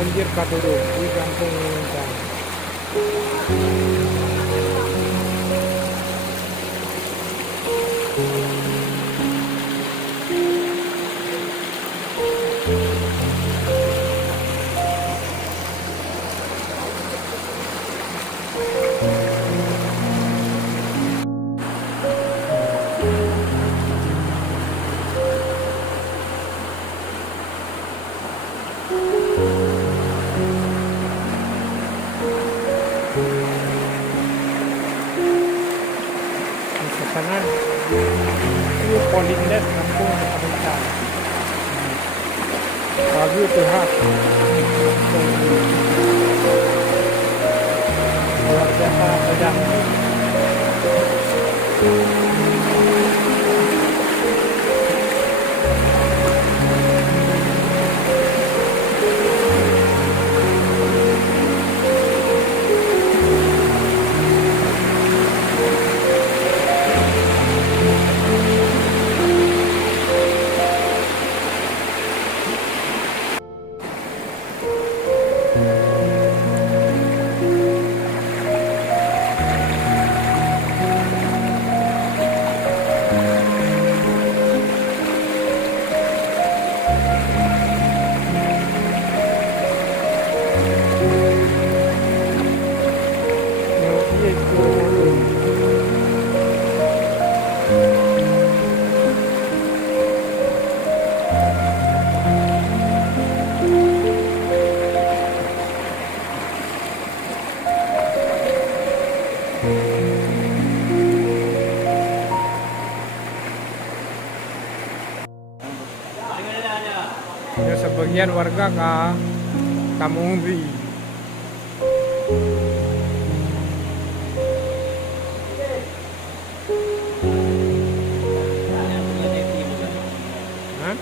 banjir Kaduruk di Kampung Lintang. Pasangan ini Polindes Kampung Lintang. Pagi pihak luar biasa sedang. Ya, sebagian warga ke Kamungri. Hah?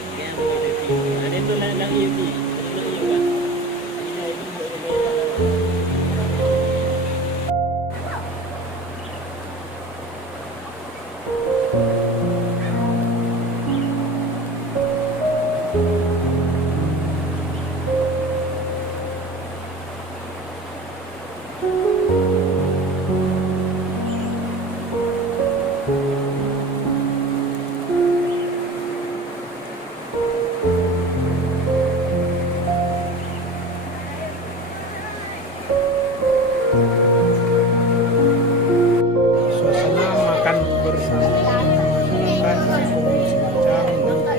Suasana makan bersama makan kampung semacam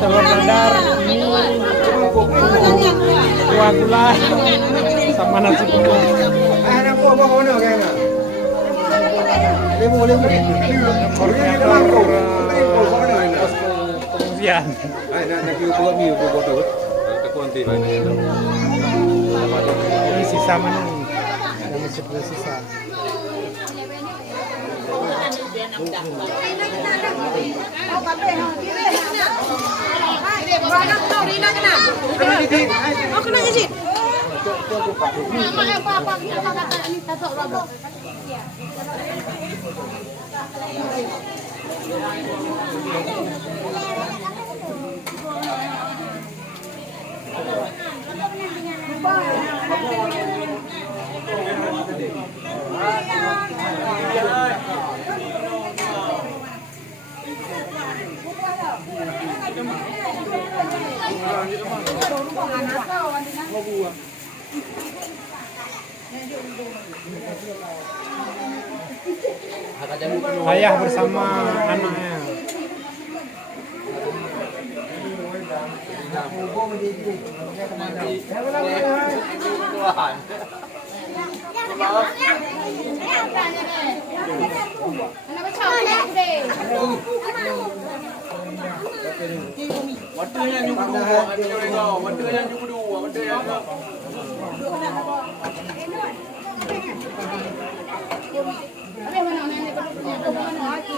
telur dadar, kuah gula, sama nasi kuning. Pengungsian. Ini sisa mana nih? Yang masih bersisa. Oh, kena sih. Ayah bersama anaknya. benda yang you berdua, benda yang you berdua, benda yang Apa yang mana nenek kau punya? Kau mana? Aku